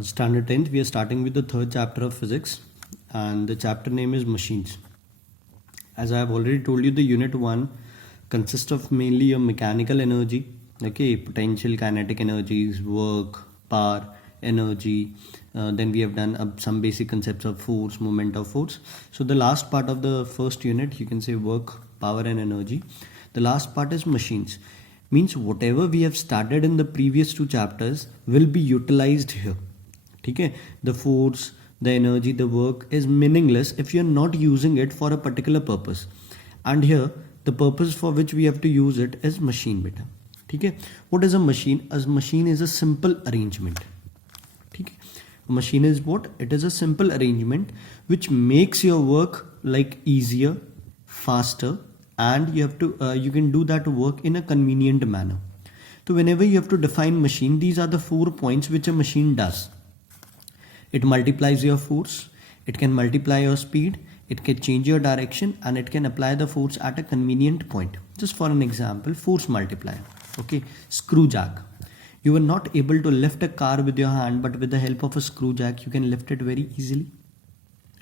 Standard 10th, we are starting with the third chapter of physics, and the chapter name is machines. As I have already told you, the unit 1 consists of mainly a mechanical energy, okay, potential, kinetic energies, work, power, energy. Then we have done some basic concepts of force, moment of force. So the last part of the first unit, you can say work, power and energy. The last part is machines. Means whatever we have started in the previous two chapters will be utilized here. Okay, the force, the energy, the work is meaningless if you're not using it for a particular purpose. And here the purpose for which we have to use it is machine beta. Okay, what is a machine? A machine is a simple arrangement. Okay, a machine is what? It is a simple arrangement which makes your work like easier, faster, and you can do that work in a convenient manner. So whenever you have to define machine, these are the 4 points which a machine does. It multiplies your force, it can multiply your speed, it can change your direction, and it can apply the force at a convenient point. Just for an example, force multiplier. Okay, screw jack. You are not able to lift a car with your hand, but with the help of a screw jack you can lift it very easily.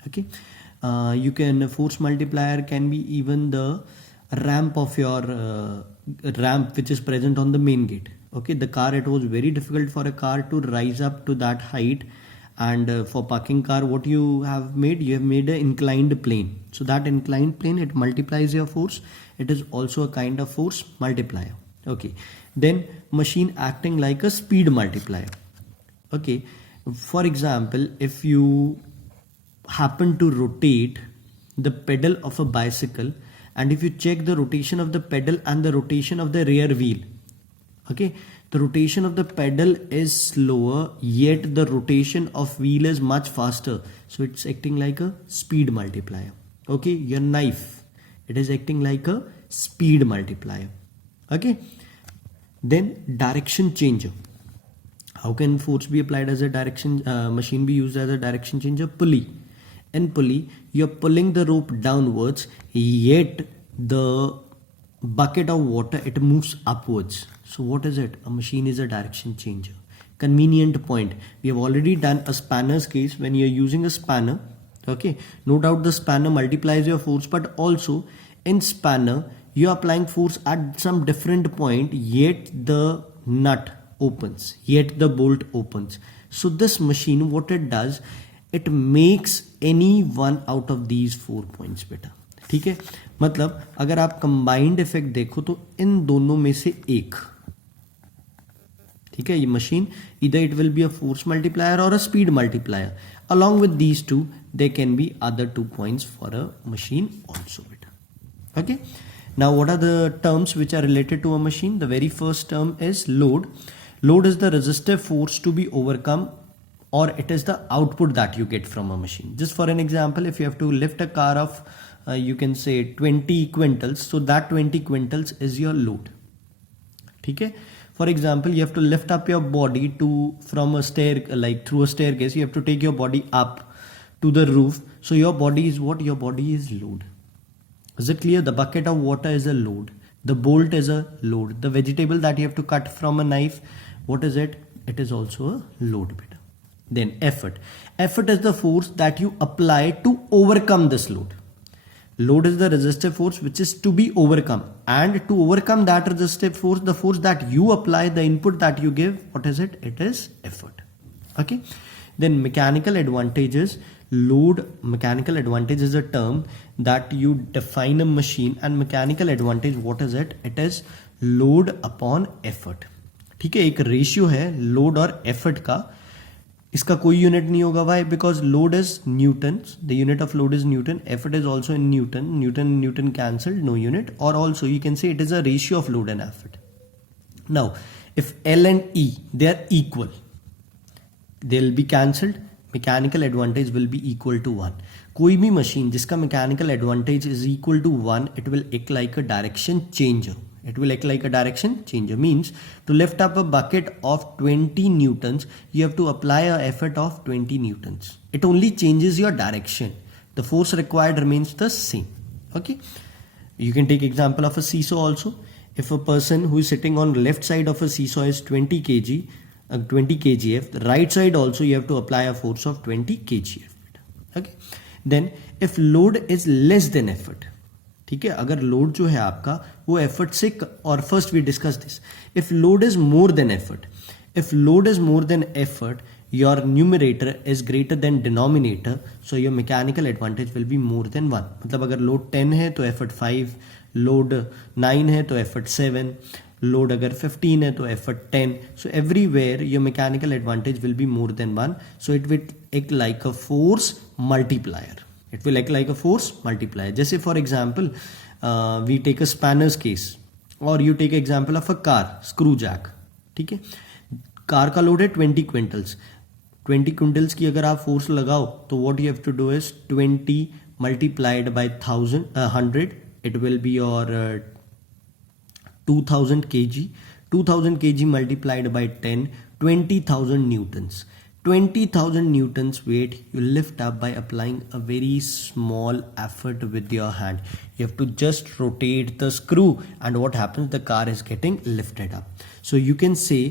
Okay, force multiplier can be even the ramp of your ramp which is present on the main gate. Okay, the car, it was very difficult for a car to rise up to that height, and for parking car, what you have made an inclined plane. So that inclined plane, it multiplies your force. It is also a kind of force multiplier. Okay, then machine acting like a speed multiplier. Okay, for example, if you happen to rotate the pedal of a bicycle, and if you check the rotation of the pedal and the rotation of the rear wheel, okay, the rotation of the pedal is slower, yet the rotation of wheel is much faster. So it's acting like a speed multiplier. Okay, your knife, it is acting like a speed multiplier. Okay, then direction changer. How can force be applied as a direction, machine be used as a direction changer? Pulley. In pulley, you're pulling the rope downwards, yet the bucket of water, it moves upwards. So what is it? A machine is a direction changer. Convenient point. We have already done a spanner's case. When you're using a spanner, okay, no doubt the spanner multiplies your force, but also in spanner you are applying force at some different point, yet the nut opens, yet the bolt opens. So this machine, what it does, it makes any one out of these 4 points better. ठीक है, मतलब अगर आप combined effect देखो तो इन दोनों में से एक, ठीक है, ये machine either it will be a force multiplier or a speed multiplier. Along with these two, there can be other 2 points for a machine also. Okay, now what are the terms which are related to a machine? The very first term is load. Load is the resistive force to be overcome, or it is the output that you get from a machine. Just for an example, if you have to lift a car of you can say 20 quintals, so that 20 quintals is your load. Okay, for example, you have to lift up your body from a stair, like through a staircase, you have to take your body up to the roof. So your body is what? Your body is load. Is it clear? The bucket of water is a load, the bolt is a load, the vegetable that you have to cut from a knife, what is it? It is also a load beta. Then effort. Effort is the force that you apply to overcome this load. Load is the resistive force which is to be overcome, and to overcome that resistive force, the force that you apply, the input that you give, what is it? It is effort. Okay, then mechanical advantages. Load, mechanical advantage is a term that you define a machine, and mechanical advantage, what is it? It is load upon effort. ठीक है, एक ratio है load और effort का, इसका कोई unit नहीं होगा. Why? Because load is newton, the unit of load is newton, effort is also in newton, newton cancelled, no unit, और also you can say it is a ratio of load and effort. Now if L and E they are equal, they will be cancelled, mechanical advantage will be equal to 1. कोई भी machine जिसका mechanical advantage is equal to 1, it will act like a direction changer. It will act like a direction changer. Means to lift up a bucket of 20 newtons, you have to apply a effort of 20 newtons. It only changes your direction. The force required remains the same. Okay. You can take example of a seesaw also. If a person who is sitting on left side of a seesaw is 20 kg, 20 kgf. The right side also you have to apply a force of 20 kgf. Okay. Then if load is less than effort, ठीक है, अगर load जो है आपका वो effort से, और first we discuss this, if load is more than effort, if load is more than effort, your numerator is greater than denominator, so your mechanical advantage will be more than 1. मतलब अगर load 10 है तो effort 5, load 9 है तो effort 7, load अगर 15 है तो effort 10. So everywhere your mechanical advantage will be more than 1. So it will act like a force multiplier. It will act like a force multiplier. जैसे for example, we take a spanner's case, or you take example of a car, screw jack. ठीक है, car का load है 20 quintals. 20 quintals की अगर आप force लगाओ तो what you have to do is 20 multiplied by 100, it will be your 2000 kg. 2000 kg multiplied by 10, 20,000 newtons. 20,000 newtons weight you lift up by applying a very small effort with your hand. You have to just rotate the screw, and what happens, the car is getting lifted up. So you can say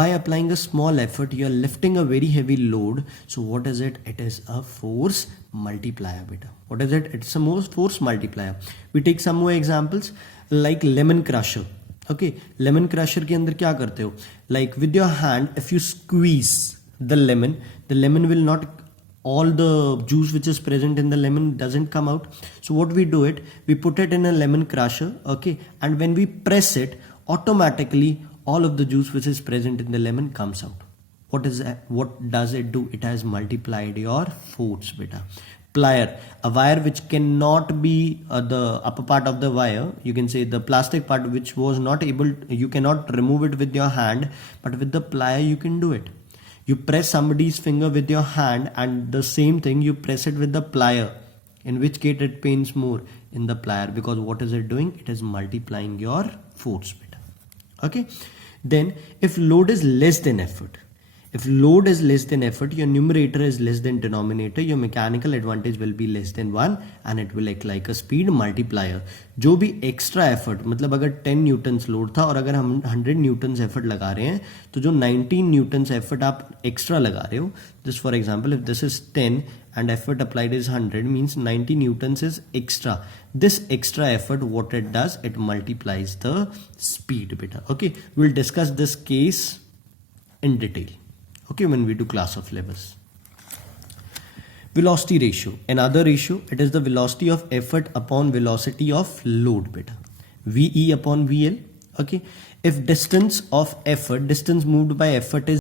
by applying a small effort you are lifting a very heavy load. So what is it? It is a force multiplier beta. What is it? It's a force multiplier. We take some more examples like lemon crusher. Okay, lemon crusher के अंदर क्या करते हो? Like with your hand, if you squeeze the lemon will not, all the juice which is present in the lemon doesn't come out. So what we do it, we put it in a lemon crusher, okay, and when we press it, automatically all of the juice which is present in the lemon comes out. What does it do? It has multiplied your force beta. Plier, a wire which cannot be the upper part of the wire, you can say the plastic part which was not able, you cannot remove it with your hand, but with the plier you can do it. You press somebody's finger with your hand, and the same thing you press it with the plier, in which case it pains more in the plier, because what is it doing? It is multiplying your force beta. Okay, then if load is less than effort, if load is less than effort, your numerator is less than denominator, your mechanical advantage will be less than 1, and it will act like a speed multiplier. जो भी extra effort, मतलब अगर 10 Newton's load था और अगर हम 100 Newton's effort लगा रहे हैं, तो जो 19 न्यूटन्स एफर्ट आप एक्स्ट्रा लगा रहे हो, just for example if this is 10 and effort applied is 100, means 90 newtons is extra. This extra effort, what it does, it multiplies the speed beta. Okay, we'll discuss this case in detail, okay, when we do class of levers. Velocity ratio, another ratio, it is the velocity of effort upon velocity of load beta, VE upon VL. Okay, if distance of effort, distance moved by effort is